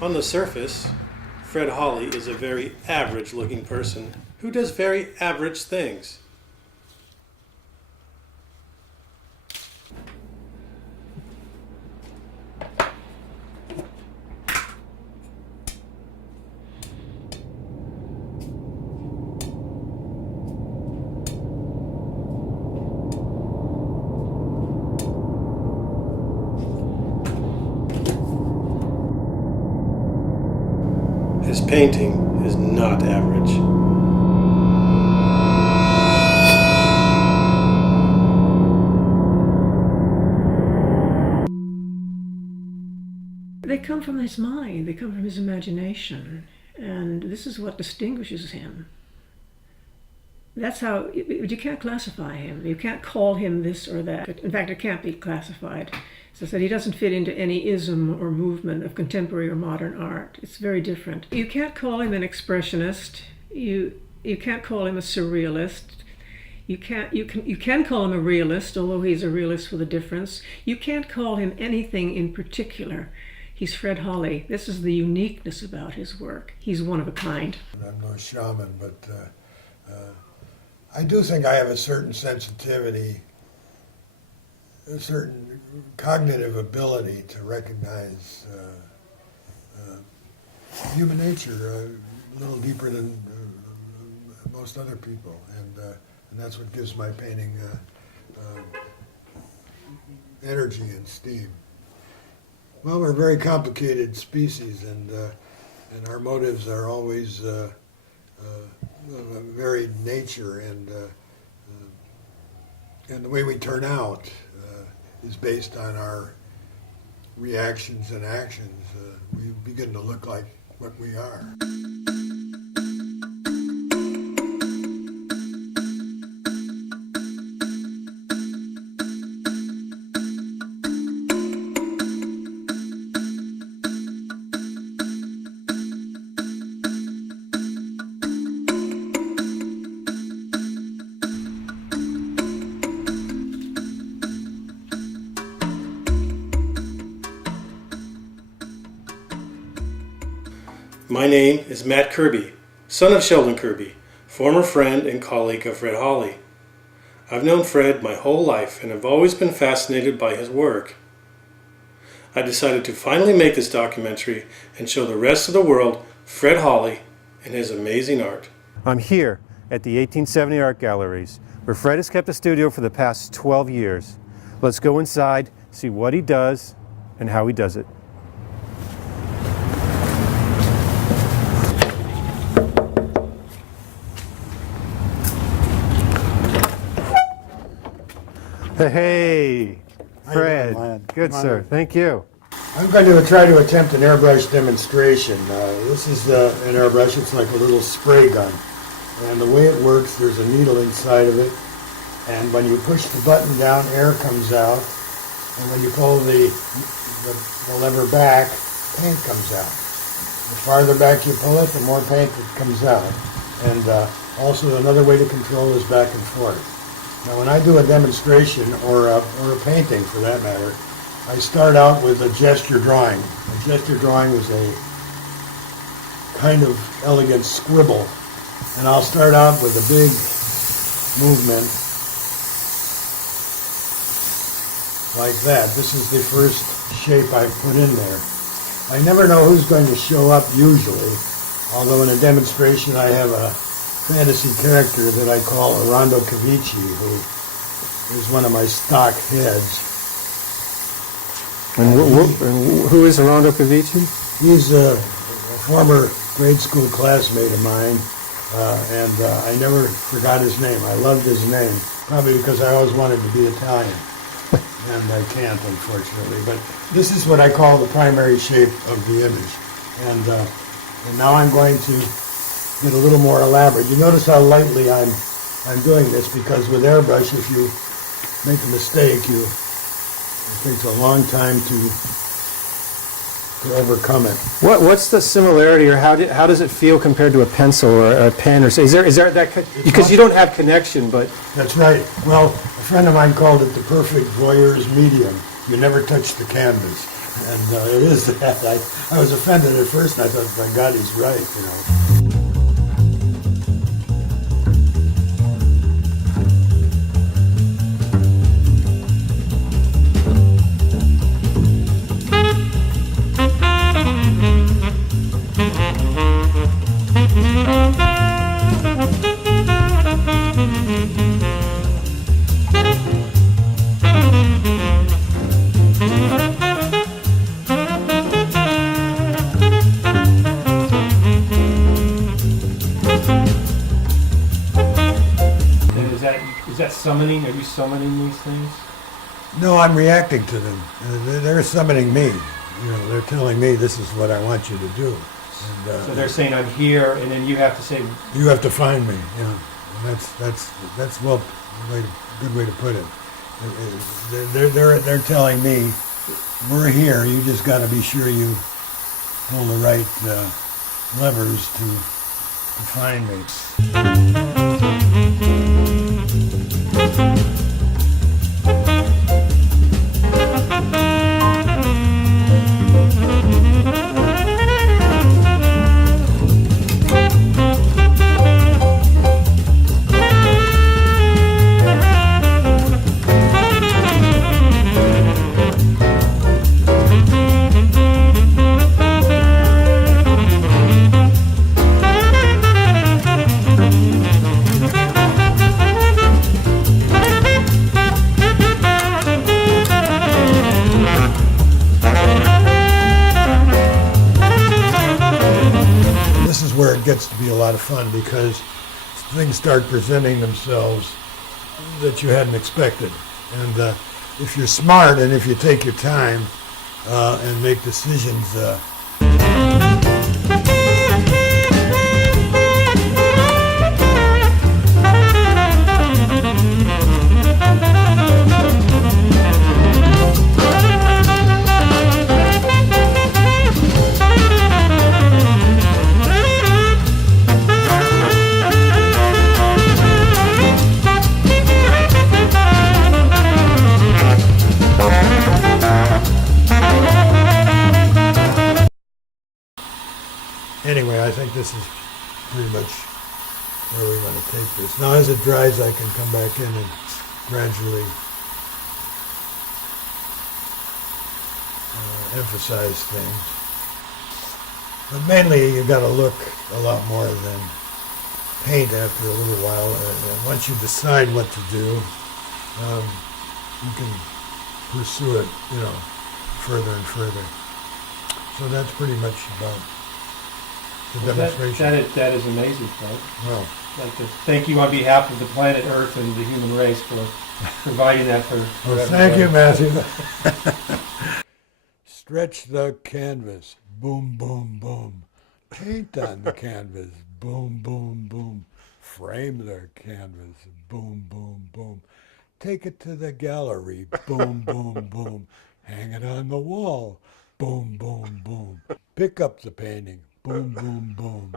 On the surface, Fred Hawley is a very average-looking person who does very average things. His painting is not average. They come from his mind, they come from his imagination, and this is what distinguishes him. That's how, you can't classify him. You can't call him this or that. In fact, it can't be classified. So that he doesn't fit into any ism or movement of contemporary or modern art. It's very different. You can't call him an expressionist. You can't call him a surrealist. You can call him a realist, although he's a realist with a difference. You can't call him anything in particular. He's Fred Hawley. This is the uniqueness about his work. He's one of a kind. I'm no shaman, but I do think I have a certain sensitivity, a certain cognitive ability to recognize human nature a little deeper than most other people, and that's what gives my painting energy and steam. Well, we're a very complicated species, and our motives are always of a varied nature, and the way we turn out is based on our reactions and actions. We begin to look like what we are. My name is Matt Kirby, son of Sheldon Kirby, former friend and colleague of Fred Hawley. I've known Fred my whole life and have always been fascinated by his work. I decided to finally make this documentary and show the rest of the world Fred Hawley and his amazing art. I'm here at the 1870 Art Galleries, where Fred has kept a studio for the past 12 years. Let's go inside, see what he does and how he does it. Hey, Fred. Good, sir. Thank you. I'm going to try to attempt an airbrush demonstration. This is an airbrush. It's like a little spray gun. And the way it works, there's a needle inside of it. And when you push the button down, air comes out. And when you pull the lever back, paint comes out. The farther back you pull it, the more paint that comes out. And also another way to control is back and forth. Now, when I do a demonstration, or a painting for that matter, I start out with a gesture drawing. A gesture drawing is a kind of elegant scribble. And I'll start out with a big movement like that. This is the first shape I put in there. I never know who's going to show up usually, although in a demonstration I have a fantasy character that I call Armando Cavici, who is one of my stock heads. And who is Armando Cavici? He's a former grade school classmate of mine, and I never forgot his name. I loved his name, probably because I always wanted to be Italian, and I can't, unfortunately. But this is what I call the primary shape of the image, and now I'm going to get a little more elaborate. You notice how lightly I'm doing this, because with airbrush, if you make a mistake, it takes a long time to overcome it. What's the similarity, or how does it feel compared to a pencil or a pen? Or is there that, because you don't have connection, but that's right. Well, a friend of mine called it the perfect voyeur's medium. You never touch the canvas. And it is that. I was offended at first, and I thought, my God, he's right, you know. And is that summoning? Are you summoning these things? No, I'm reacting to them. They're summoning me. You know, they're telling me this is what I want you to do. And, So they're saying I'm here, and then you have to say, you have to find me. Yeah, and that's well, good way to put it. They're telling me we're here. You just got to be sure you pull the right levers to find me. This is where it gets to be a lot of fun because things start presenting themselves that you hadn't expected. And if you're smart and if you take your time and make decisions, anyway, I think this is pretty much where we want to take this. Now, as it dries, I can come back in and gradually emphasize things. But mainly, you've got to look a lot more than paint after a little while. And once you decide what to do, you can pursue it, you know, further and further. So that's pretty much about the demonstration. That is amazing, Fred. Well, I'd like to thank you on behalf of the planet Earth and the human race for providing that for thank everybody. you, Matthew. Stretch the canvas. Boom, boom, boom. Paint on the canvas. Boom, boom, boom. Frame the canvas. Boom, boom, boom. Take it to the gallery. Boom, boom, boom. Hang it on the wall. Boom, boom, boom. Pick up the painting. Boom, boom, boom.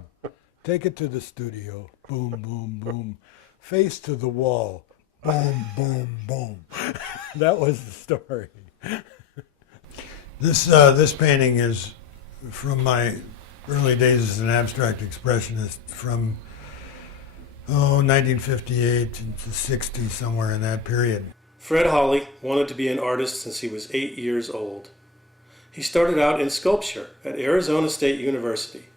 Take it to the studio. Boom, boom, boom. Face to the wall. Boom, boom, boom. That was the story. This painting is from my early days as an abstract expressionist from 1958 to 60, somewhere in that period. Fred Hawley wanted to be an artist since he was 8 years old. He started out in sculpture at Arizona State University.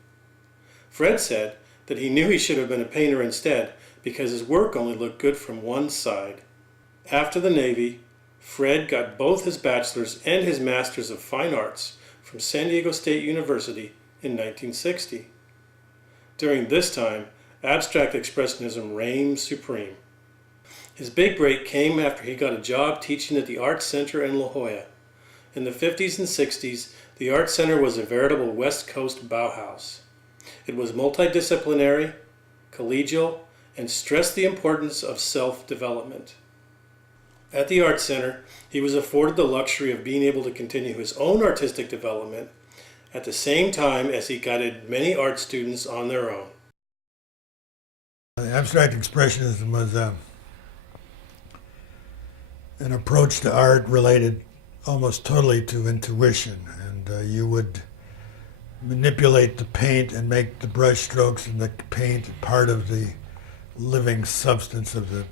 Fred said that he knew he should have been a painter instead because his work only looked good from one side. After the Navy, Fred got both his bachelor's and his master's of fine arts from San Diego State University in 1960. During this time, abstract expressionism reigned supreme. His big break came after he got a job teaching at the Art Center in La Jolla. In the 50s and 60s, the Art Center was a veritable West Coast Bauhaus. It was multidisciplinary, collegial, and stressed the importance of self-development. At the Art Center, he was afforded the luxury of being able to continue his own artistic development at the same time as he guided many art students on their own. Abstract expressionism was an approach to art related almost totally to intuition, and you would manipulate the paint and make the brush strokes and the paint part of the living substance of the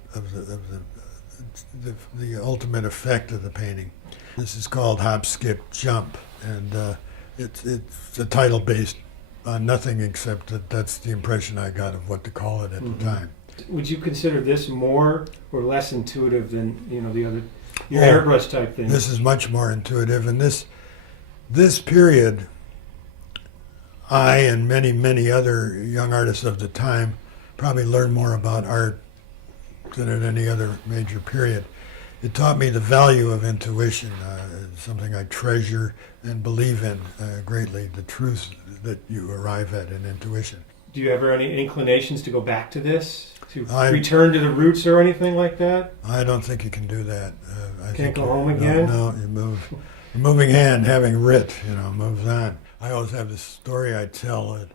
ultimate effect of the painting. This is called Hop, Skip, Jump, and it's a title based on nothing except that that's the impression I got of what to call it at the time. Would you consider this more or less intuitive than the other your airbrush type thing? This is much more intuitive, and this period, I and many other young artists of the time probably learned more about art than at any other major period. It taught me the value of intuition, something I treasure and believe in greatly, the truth that you arrive at in intuition. Do you ever any inclinations to go back to this, to return to the roots or anything like that? I don't think you can do that. I Can't go home again? No, you move. The moving hand, having writ, moves on. I always have this story I tell. That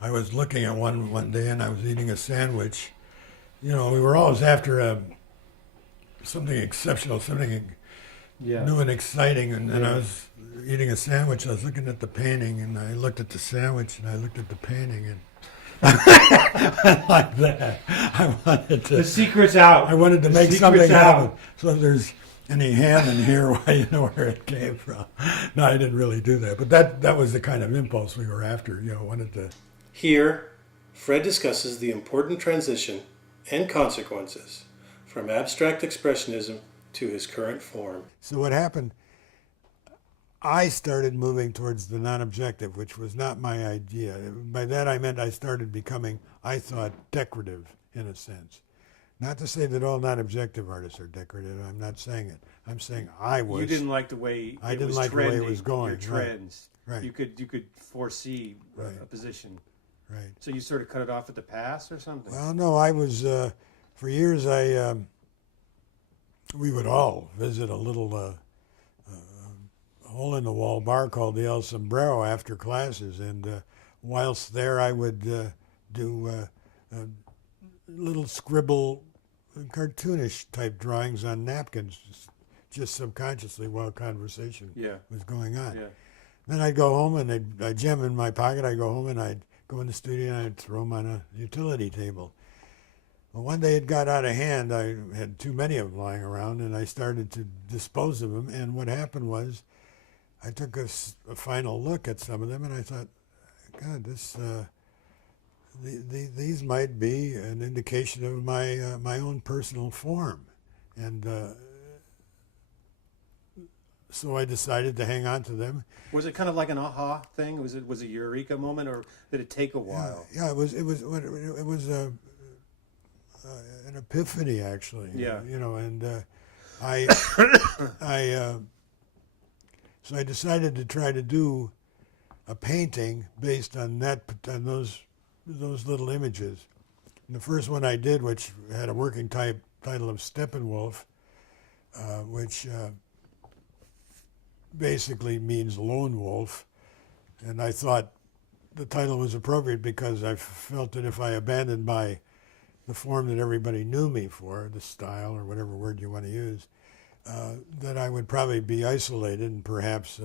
I was looking at one day and I was eating a sandwich. We were always after something exceptional, something new and exciting. And I was eating a sandwich. I was looking at the painting, and I looked at the sandwich, and I looked at the painting, and like that. I wanted to. The secret's out. I wanted to make something happen. So if there's any hand in here, well, you know where it came from. No, I didn't really do that, but that was the kind of impulse we were after. Wanted to. Here, Fred discusses the important transition and consequences from abstract expressionism to his current form. So what happened, I started moving towards the non-objective, which was not my idea. By that I meant I started becoming, I thought, decorative in a sense. Not to say that all non-objective artists are decorative. I'm not saying it. I'm saying I was. You didn't like the way I didn't like the way it was going. Your trends. Right. You could foresee a position. Right. So you sort of cut it off at the pass or something? Well, no, I was, for years we would all visit a little hole-in-the-wall bar called the El Sombrero after classes, and whilst there I would do little scribble, cartoonish type drawings on napkins, just subconsciously while conversation was going on. Yeah. Then I'd go home and I'd jam in my pocket. I'd go home and I'd go in the studio and I'd throw them on a utility table. Well, one day it got out of hand. I had too many of them lying around, and I started to dispose of them. And what happened was, I took a final look at some of them, and I thought, God, these might be an indication of my own personal form, and so I decided to hang on to them. Was it kind of like an aha thing? Was it a eureka moment, or did it take a while? Yeah, it was an epiphany, actually. Yeah. And so I decided to try to do a painting based on those little images. And the first one I did, which had a working title of Steppenwolf, which basically means lone wolf, and I thought the title was appropriate because I felt that if I abandoned the form that everybody knew me for, the style or whatever word you want to use, that I would probably be isolated and perhaps,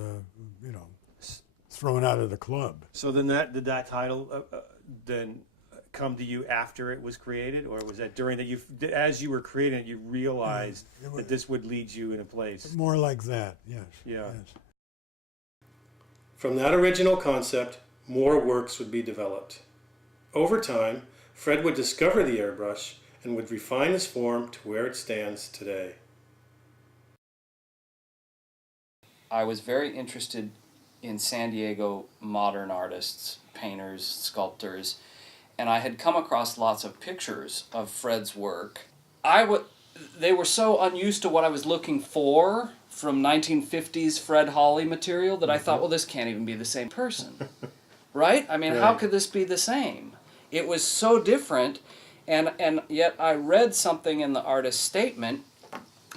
thrown out of the club. So then did that title then come to you after it was created, or was that during that as you were creating it, you realized that this would lead you in a place? More like that, yes. Yeah. Yes. From that original concept, more works would be developed. Over time, Fred would discover the airbrush and would refine his form to where it stands today. I was very interested in San Diego modern artists, painters, sculptors, and I had come across lots of pictures of Fred's work. They were so unused to what I was looking for from 1950s Fred Hawley material that I thought, well, this can't even be the same person, right? I mean, how could this be the same? It was so different, and yet I read something in the artist's statement,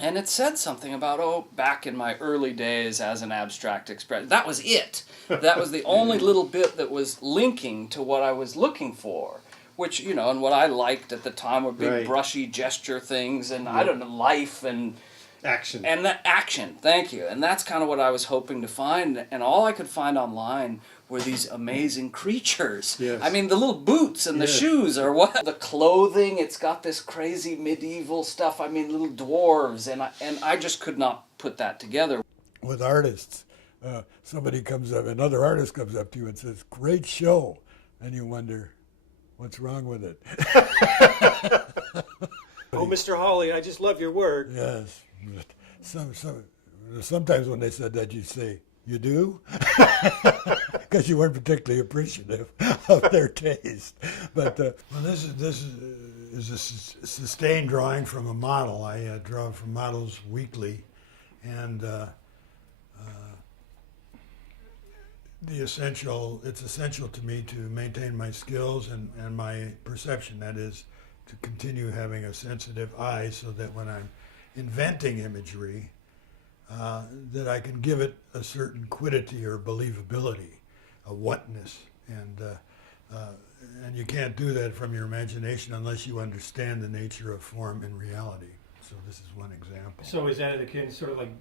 and it said something about, back in my early days as an abstract expression. That was it. That was the only little bit that was linking to what I was looking for, which, and what I liked at the time were big brushy gesture things, and I don't know, life, and, Action. And the action, thank you. And that's kind of what I was hoping to find. And all I could find online were these amazing creatures. Yes. I mean, the little boots and the Yes. shoes or what. The clothing, it's got this crazy medieval stuff. I mean, little dwarves. And I just could not put that together. With artists, another artist comes up to you and says, "Great show," and you wonder, what's wrong with it? Oh, Mr. Hawley, I just love your work. Yes. Sometimes when they said that, you'd say, "You do?" Because you weren't particularly appreciative of their taste. But this is a sustained drawing from a model. I draw from models weekly, and it's essential to me to maintain my skills and my perception. That is, to continue having a sensitive eye so that when I'm inventing imagery, that I can give it a certain quiddity or believability, a whatness, and you can't do that from your imagination unless you understand the nature of form in reality. So this is one example. So is that akin sort of like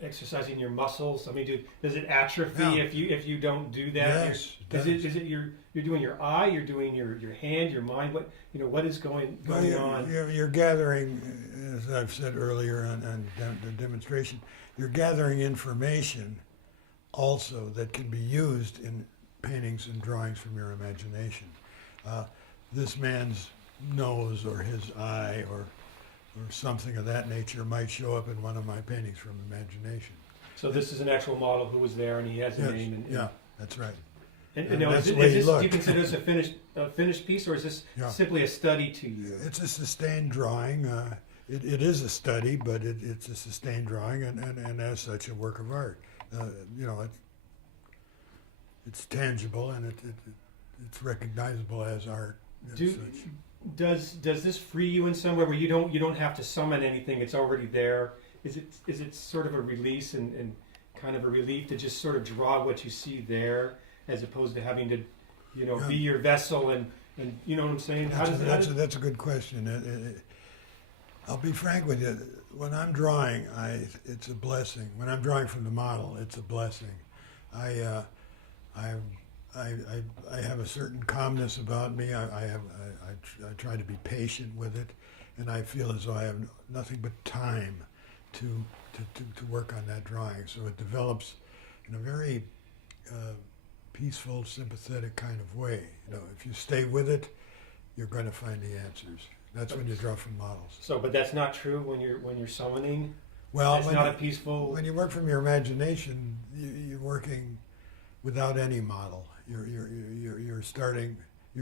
exercising your muscles? I mean, does it atrophy Yeah. if you don't do that? Yes, Is it you're doing your eye, you're doing your hand, your mind? What is going on? You're gathering, as I've said earlier on the demonstration, you're gathering information also that can be used in paintings and drawings from your imagination. This man's nose or his eye or something of that nature might show up in one of my paintings from imagination. So this is an actual model who was there, and he has a Yes, name. yeah, that's right. And And now, that's do the way you look. you consider this a finished piece, or is this Yeah. simply a study to you? It's a sustained drawing. It is a study, but it's a sustained drawing, and as such, a work of art. It's tangible, and it's recognizable as art. As such. Does this free you in some way where you don't have to summon anything? It's already there. Is it sort of a release and kind of a relief to just sort of draw what you see there, as opposed to having to, be your vessel and you know what I'm saying? That's a good question. I'll be frank with you. When I'm drawing, it's a blessing. When I'm drawing from the model, it's a blessing. I have a certain calmness about me. I try to be patient with it, and I feel as though I have nothing but time to work on that drawing. So it develops in a very peaceful, sympathetic kind of way. If you stay with it, you're going to find the answers. That's when you draw from models. So, but that's not true when you're summoning. Well, it's not a peaceful. When you work from your imagination, you're working without any model. You're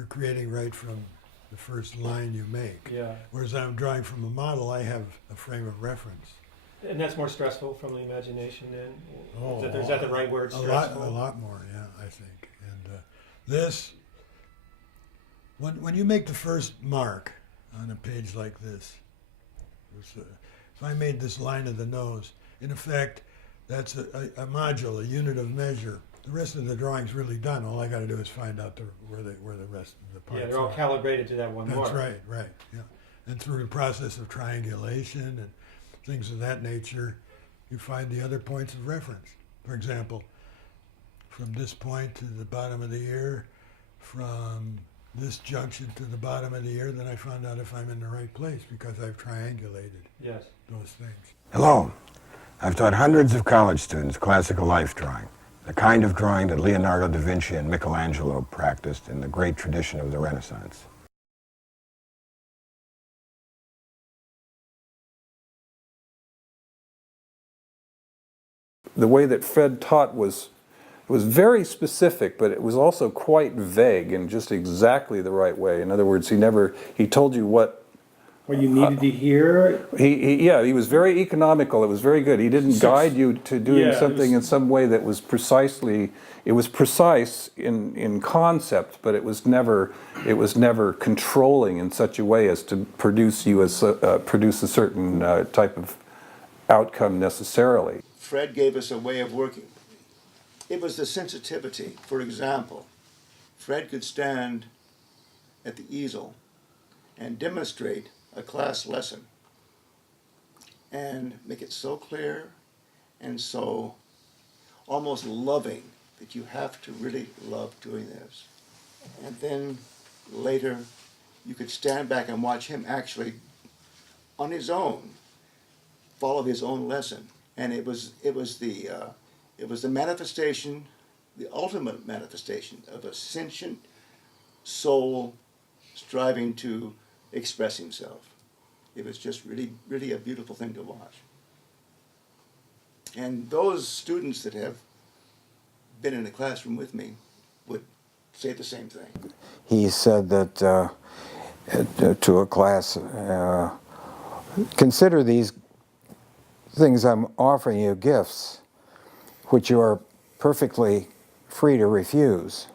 creating right from the first line you make. Yeah. Whereas I'm drawing from a model, I have a frame of reference. And that's more stressful from the imagination then? Oh, Is that the right word, stressful? A lot more, yeah, I think. And when you make the first mark on a page like this, if I made this line of the nose, in effect, that's a module, a unit of measure. The rest of the drawing's really done. All I got to do is find out where the rest of the parts are. Yeah, they're all calibrated to that one mark. That's right, yeah. And through the process of triangulation and things of that nature, you find the other points of reference. For example, from this point to the bottom of the ear, from this junction to the bottom of the ear, then I found out if I'm in the right place because I've triangulated those things. Hello. I've taught hundreds of college students classical life drawing, the kind of drawing that Leonardo da Vinci and Michelangelo practiced in the great tradition of the Renaissance. The way that Fred taught was very specific, but it was also quite vague in just exactly the right way. In other words, he told you what you needed to hear. He was very economical. It was very good. He didn't guide you to doing something in some way that was precise in concept, but it was never controlling in such a way as to produce a certain type of outcome necessarily. Fred gave us a way of working. It was the sensitivity. For example, Fred could stand at the easel and demonstrate a class lesson and make it so clear and so almost loving that you have to really love doing this. And then later you could stand back and watch him actually on his own follow his own lesson. And it was the manifestation, the ultimate manifestation of a sentient soul striving to express himself. It was just really, really a beautiful thing to watch. And those students that have been in the classroom with me would say the same thing. He said that to a class, consider these things I'm offering you gifts, which you are perfectly free to refuse.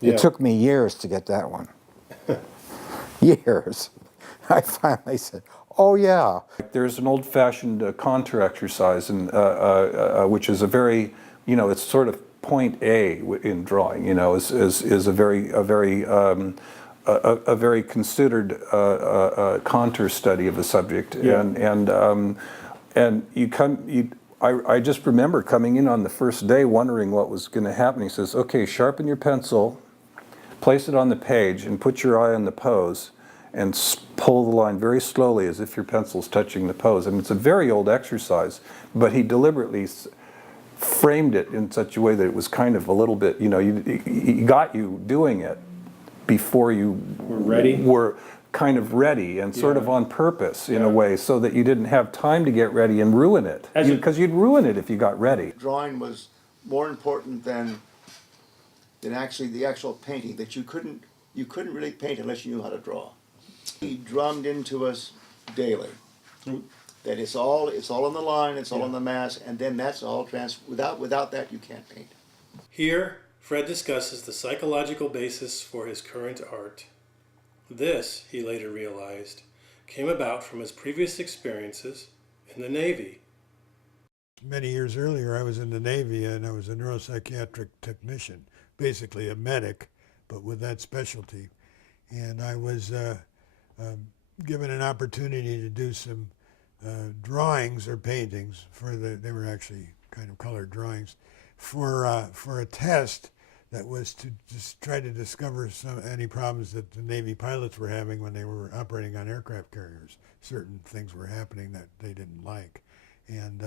Yeah. It took me years to get that one. Years. I finally said, oh yeah. There's an old-fashioned contour exercise, and which is a very, it's sort of point A in drawing. Is a very considered contour study of the subject. Yeah. And I just remember coming in on the first day wondering what was going to happen. He says, okay, sharpen your pencil, place it on the page, and put your eye on the pose, and pull the line very slowly as if your pencil's touching the pose. I mean, it's a very old exercise, but he deliberately framed it in such a way that it was kind of a little bit, he got you doing it before you were kind of ready, and sort of on purpose in a way, so that you didn't have time to get ready and ruin it, because you'd ruin it if you got ready. Drawing was more important than actually the actual painting, that you couldn't really paint unless you knew how to draw. He drummed into us daily that it's all on the line, it's all on the mass, and then that's all without that you can't paint. Here, Fred discusses the psychological basis for his current art. This, he later realized, came about from his previous experiences in the Navy. Many years earlier, I was in the Navy and I was a neuropsychiatric technician, basically a medic, but with that specialty. And I was given an opportunity to do some drawings or paintings they were actually kind of colored drawings for a test that was to just try to discover any problems that the Navy pilots were having when they were operating on aircraft carriers. Certain things were happening that they didn't like. And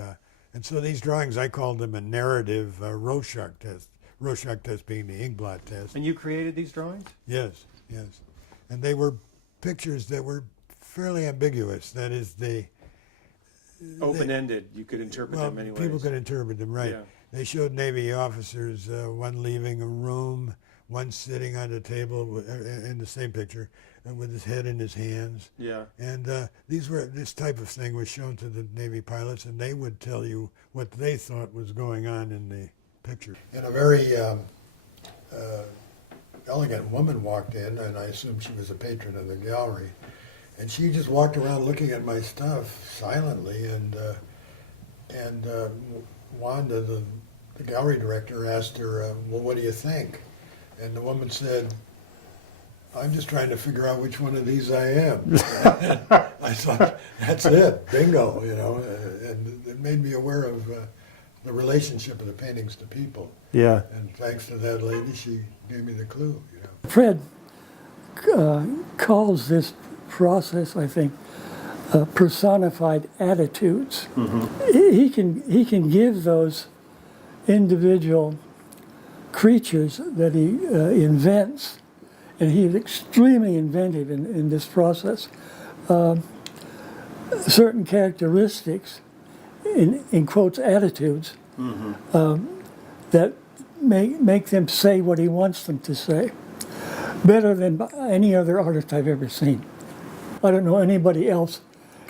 so these drawings, I called them a narrative Rorschach test. Rorschach test being the inkblot test. And you created these drawings? Yes, yes. And they were pictures that were fairly ambiguous. That is, Open-ended. You could interpret them many ways. People could interpret them, right. Yeah. They showed Navy officers, one leaving a room, one sitting on a table in the same picture, with his head in his hands. Yeah. And this type of thing was shown to the Navy pilots, and they would tell you what they thought was going on in the picture. And a very elegant woman walked in, and I assume she was a patron of the gallery, and she just walked around looking at my stuff silently, and Wanda, the gallery director, asked her, well, what do you think? And the woman said, I'm just trying to figure out which one of these I am. I thought, that's it, bingo, and it made me aware of the relationship of the paintings to people. Yeah. And thanks to that lady, she gave me the clue. Fred calls this process, I think, personified attitudes. Mm-hmm. He can give those individual creatures that he invents, and he's extremely inventive in this process, certain characteristics, in quotes, attitudes, mm-hmm. That make them say what he wants them to say, better than any other artist I've ever seen. I don't know anybody else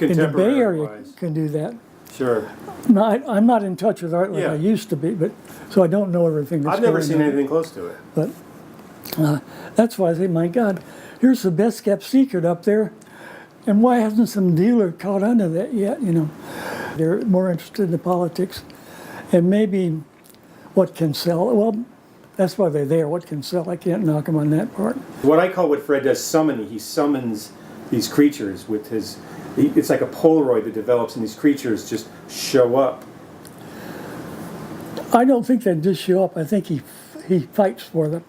in the Bay Area can do that. Sure. No, I'm not in touch with art like I used to be, but so I don't know everything that's going on. I've never seen anything close to it. But that's why I say, my God, here's the best kept secret up there, and why hasn't some dealer caught on to that yet? They're more interested in the politics, and maybe what can sell. Well, that's why they're there. What can sell? I can't knock them on that part. What I call what Fred does summoning. He summons these creatures with his it's like a Polaroid that develops, and these creatures just show up. I don't think they just show up. I think he fights for them.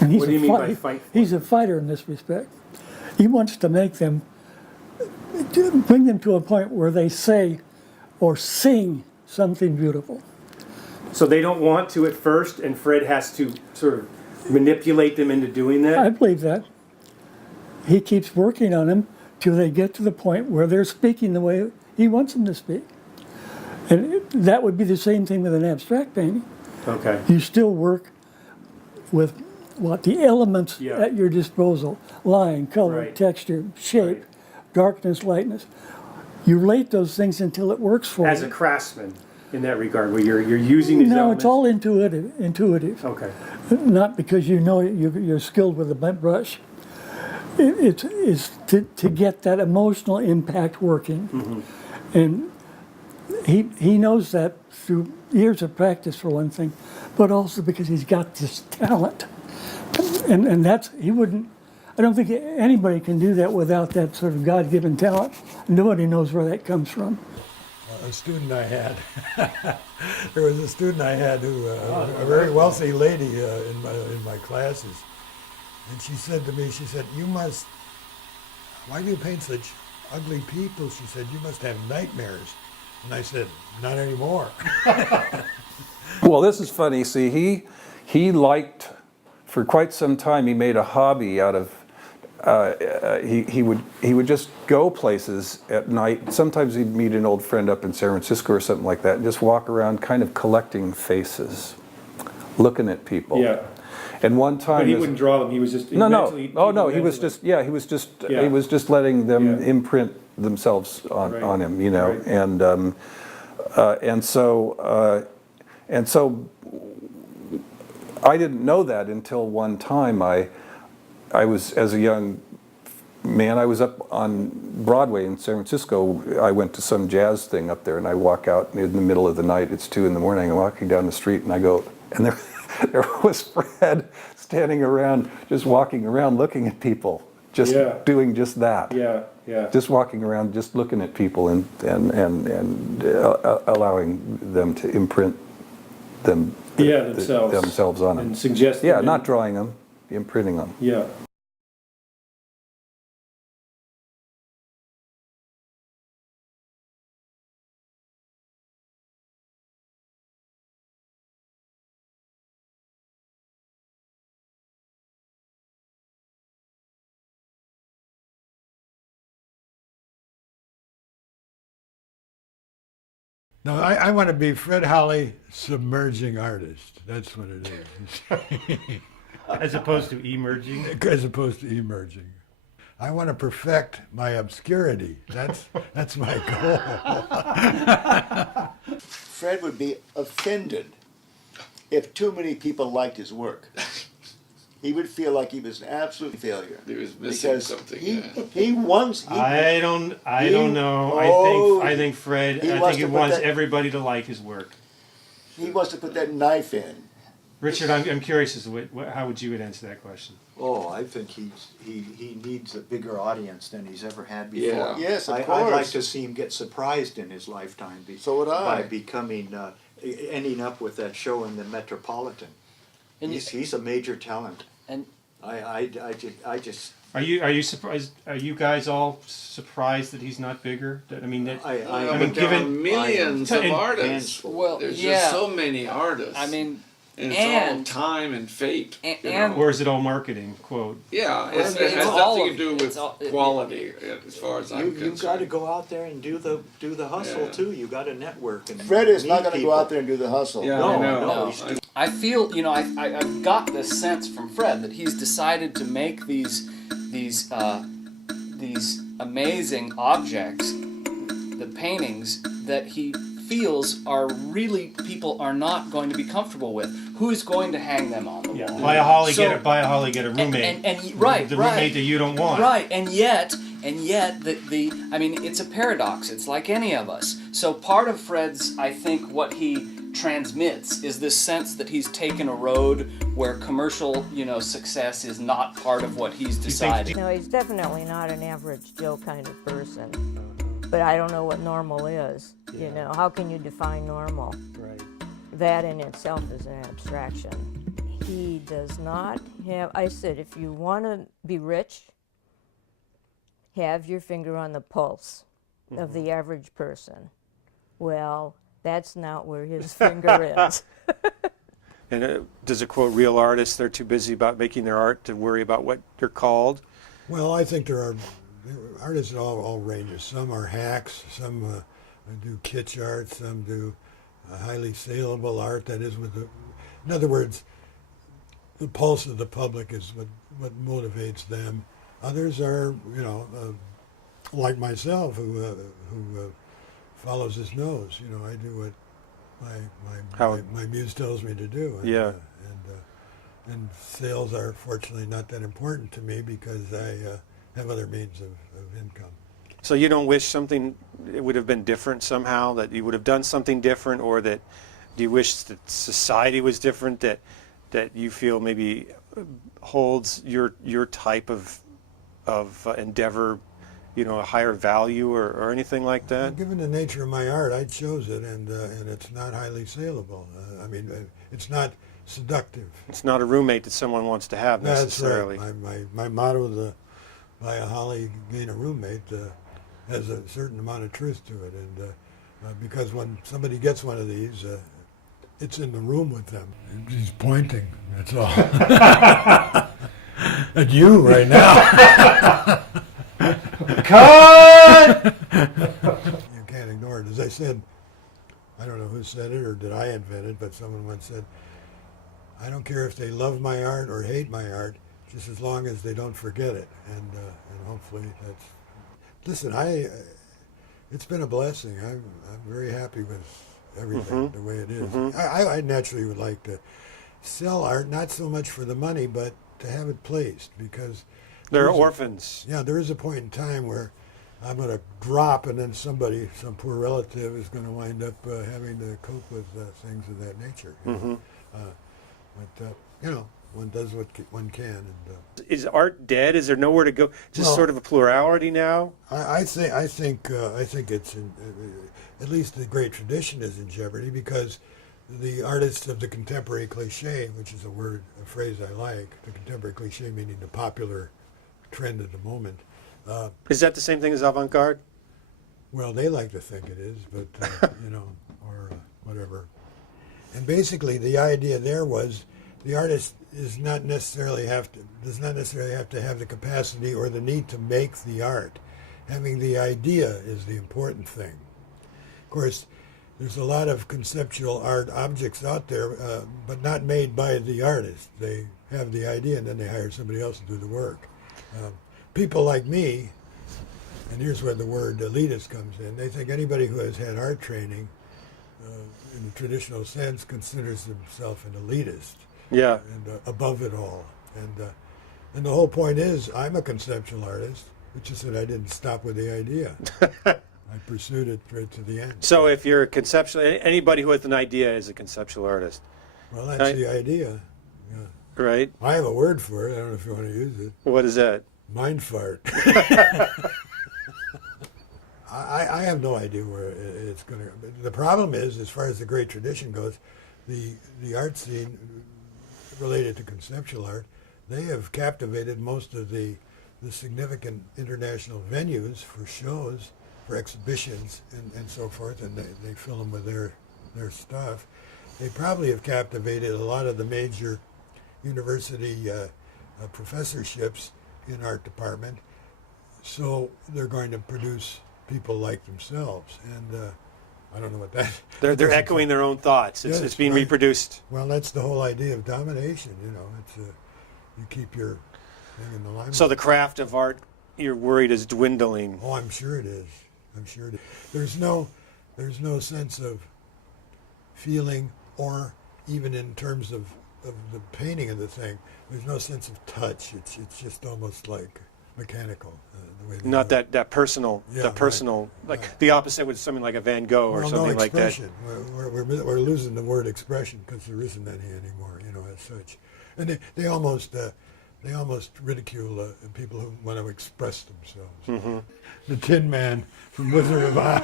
And he's What do you mean by fight for He's a fighter in this respect. He wants to make them, bring them to a point where they say or sing something beautiful. So they don't want to at first, and Fred has to sort of manipulate them into doing that? I believe that. He keeps working on them till they get to the point where they're speaking the way he wants them to speak. And that would be the same thing with an abstract painting. Okay. You still work with the elements Yeah. at your disposal: line, color, Right. texture, shape, Right. darkness, lightness. You relate those things until it works for As you. a craftsman, in that regard, where you're using these No, elements? it's all intuitive. Okay. Not because you know you're skilled with a brush. It's to get that emotional impact working. Mm-hmm. And he knows that through years of practice, for one thing, but also because he's got this talent. And that's, I don't think anybody can do that without that sort of God-given talent. Nobody knows where that comes from. A student I had, there was a student I had who, a very wealthy lady in my classes, and she said to me, she said, why do you paint such ugly people? She said, you must have nightmares. And I said, not anymore. Well, this is funny. See, he liked, for quite some time, he made a hobby out of, he would just go places at night. Sometimes he'd meet an old friend up in San Francisco or something like that, and just walk around kind of collecting faces, looking at people. Yeah. And one time, But he wouldn't draw them. He was just no. mentally- Oh no, he was mentally- just Yeah. he was just letting them Yeah. imprint themselves on, Right. on him, you know, Right. and so I didn't know that until one time I was, as a young man, I was up on Broadway in San Francisco. I went to some jazz thing up there, and I walk out in the middle of the night. It's 2 a.m. I'm walking down the street, and I go, and there was Fred standing around, just walking around, looking at people, just Yeah. doing just that. Yeah, yeah. Just walking around, just looking at people, and allowing them to imprint themselves on them. And suggest Yeah, them not in- drawing them, imprinting them. Yeah. No, I want to be Fred Holly, submerging artist. That's what it is. As opposed to emerging. As opposed to emerging. I want to perfect my obscurity. That's my goal. Fred would be offended if too many people liked his work. He would feel like he was an absolute failure. He was missing because something. He wants. I don't know. I think Fred. he I wants think he to put wants that- everybody to like his work. He wants to put that knife in. Richard, I'm curious as to how would you would answer that question? Oh, I think he needs a bigger audience than he's ever had before. Yeah. Yes, of I'd course. like to see him get surprised in his lifetime. So would I. By becoming, ending up with that show in the Metropolitan. And He's a major talent. And I just. Are you surprised? Are you guys all surprised that he's not bigger? I mean, that, I mean, mean, there are given millions of and- artists. well, There's yeah. just so many artists. I mean, and it's all time and fate. you know? or is it all marketing? Quote. Yeah, Well, it it's has all nothing of- to do with it's all- quality, as far as I'm You've got to concerned. go out there and do the hustle Yeah. too. You got to network and. Fred is not meet going to go people. out there and do the hustle. Yeah, No, I know. no, I feel, I've got this sense from Fred that he's decided to make these amazing objects, the paintings that he feels are really people are not going to be comfortable with. Who's going to hang them on the Yeah. wall? Buy a Holly, So- get a roommate. Right, the right. roommate that you don't want. Right, and yet I mean, it's a paradox. It's like any of us. So part of Fred's, I think, what he transmits is this sense that he's taken a road where commercial, success is not part of what he's decided. No, he's definitely not an average Joe kind of person. But I don't know what normal is. Yeah. How can you define normal? Right. That in itself is an abstraction. He does not have, I said, if you want to be rich, have your finger on the pulse of the average person. Well, that's not where his finger is. And does it quote real artists? They're too busy about making their art to worry about what they're called? Well, I think there are artists of all ranges. Some are hacks, some do kitsch art, some do highly saleable art. That is, in other words, the pulse of the public is what motivates them. Others are, like myself, who follows his nose. I do what my muse tells me to do. And, Yeah. And sales are fortunately not that important to me because I have other means of income. So you don't wish it would have been different somehow, that you would have done something different, or that do you wish that society was different, that you feel maybe holds your type of endeavor, a higher value or anything like that? Well, given the nature of my art, I chose it, and it's not highly saleable. It's not seductive. It's not a roommate that someone wants to have necessarily. That's right. My motto, buy a holly, gain a roommate, has a certain amount of truth to it, and because when somebody gets one of these, it's in the room with them. He's pointing. That's all. At you right now. Cut! You can't ignore it. As I said, I don't know who said it or did I invent it, but someone once said, I don't care if they love my art or hate my art, just as long as they don't forget it. And hopefully that's... Listen, it's been a blessing. I'm very happy with everything the way it is. I naturally would like to sell art, not so much for the money, but to have it placed, because... They're orphans. Yeah, there is a point in time where I'm going to drop, and then some poor relative is going to wind up having to cope with things of that nature. One does what one can. And is art dead? Is there nowhere to go? Just sort of a plurality now. I think it's at least the great tradition is in jeopardy, because the artists of the contemporary cliche, which is a phrase I like, the contemporary cliche meaning the popular trend at the moment. Is that the same thing as avant-garde? Well, they like to think it is, but or whatever. And basically, the idea there was the artist does not necessarily have to have the capacity or the need to make the art. Having the idea is the important thing. Of course, there's a lot of conceptual art objects out there, but not made by the artist. They have the idea, and then they hire somebody else to do the work. People like me, and here's where the word elitist comes in, they think anybody who has had art training in the traditional sense considers himself an elitist. Yeah. And above it all. And the whole point is, I'm a conceptual artist. It's just that I didn't stop with the idea. I pursued it right to the end. So if you're a conceptual, anybody who has an idea is a conceptual artist. Well, that's the idea. Yeah. Right. I have a word for it. I don't know if you want to use it. What is that? Mind fart. I have no idea where it's going to go. The problem is, as far as the great tradition goes, the art scene related to conceptual art, they have captivated most of the significant international venues for shows, for exhibitions, and so forth, and they fill them with their stuff. They probably have captivated a lot of the major university professorships in art department, so they're going to produce people like themselves, and I don't know what that... They're echoing their own thoughts. It's being reproduced. Well, that's the whole idea of domination, It's you keep your thing in the limelight. So the craft of art, you're worried, is dwindling. Oh, I'm sure it is. There's no sense of feeling, or even in terms of the painting of the thing, there's no sense of touch. It's just almost like mechanical. The way they Not do it. that personal, Yeah, the personal, like the opposite with something like a Van Gogh or Well, something no like that. expression. We're losing the word expression because there isn't any anymore, as such. And they almost ridicule people who want to express themselves. Mm-hmm. The Tin Man from Wizard of Oz.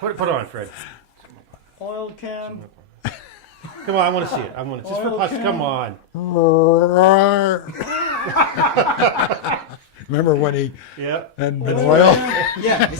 Put it on, Fred. Oil can. Come on, I want to see it. I want to just for plus. Come on. Remember when he Yeah. hadn't been oil? Yeah.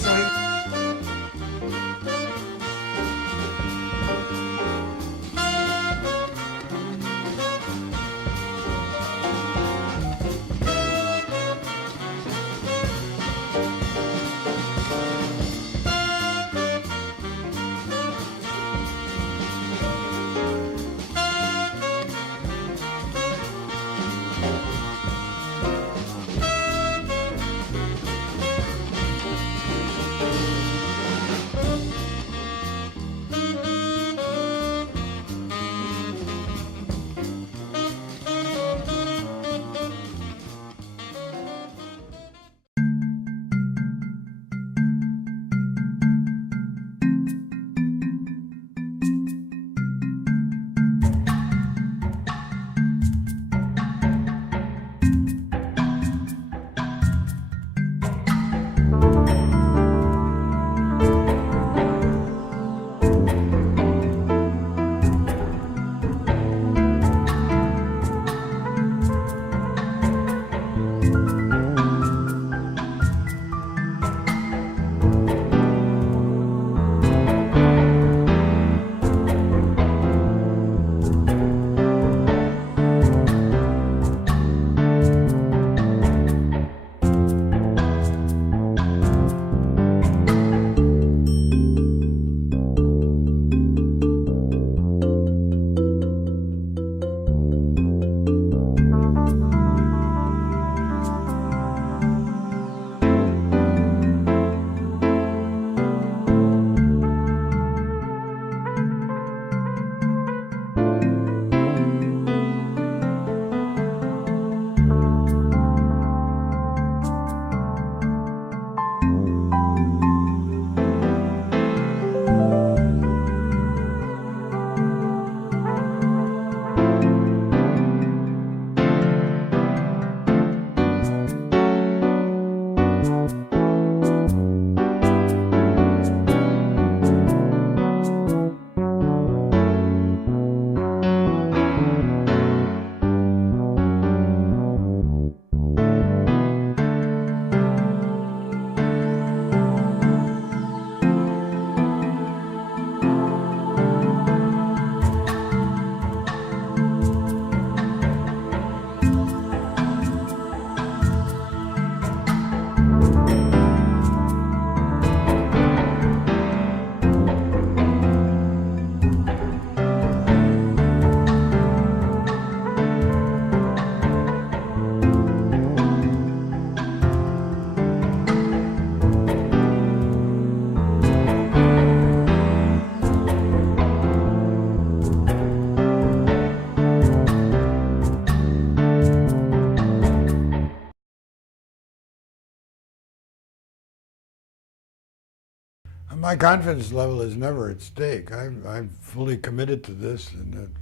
My confidence level is never at stake. I'm fully committed to this, and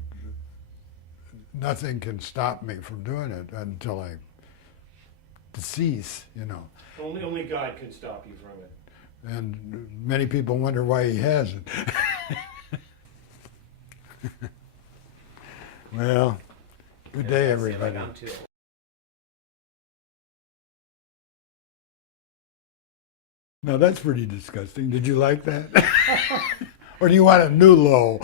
nothing can stop me from doing it until I decease, Only God can stop you from it. And many people wonder why he hasn't. Well, good day, everybody. No, that's pretty disgusting. Did you like that? Or do you want a new low?